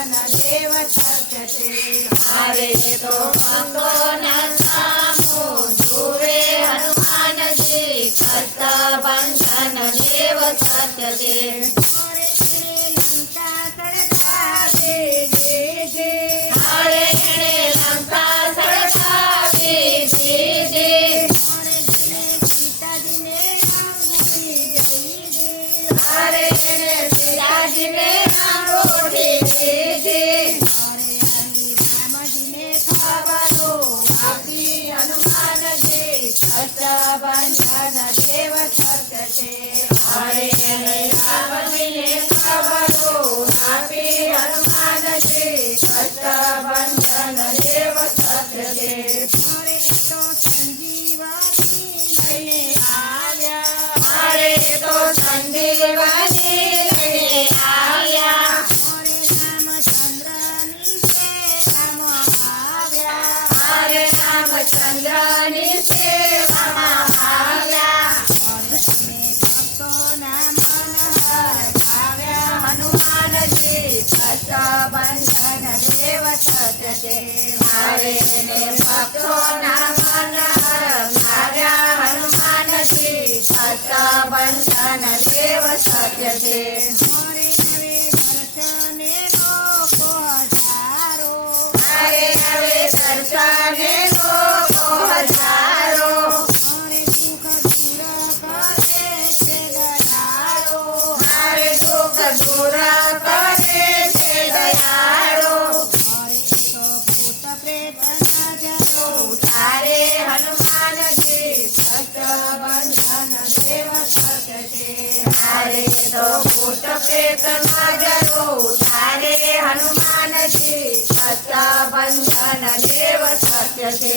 કષ્ટભંજન દેવ સત્ય છે મારે તો ભક્તોના સામું જુએ દેવ સત્ય દેવ સત્ય છે એણે રાવણીને ખબરો આપી હનુમાનજી કષ્ટભંજન દેવ સત્ય છે મારે તો સંજીવની લઈને આવ્યા મારે રામચંદ્રની સેવામાં કષ્ટભંજન દેવ સત્ય છે મારે ભક્તો ભક્તોના મન હરનાર્યા હનુમાનજી કષ્ટભંજન દેવ સત્ય છે મારે દર્શને લોકો કષ્ટભંજન દેવ સત્ય છે મારે તો ભૂત પ્રેત નજરો તારે હનુમાનજી કષ્ટભંજન દેવ સત્ય છે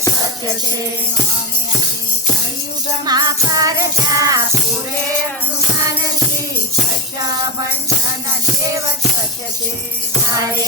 સત્ય છે યુગમાં પરજા પૂરે હનુમાનજી કષ્ટભંજન દેવ સત્ય છે મારે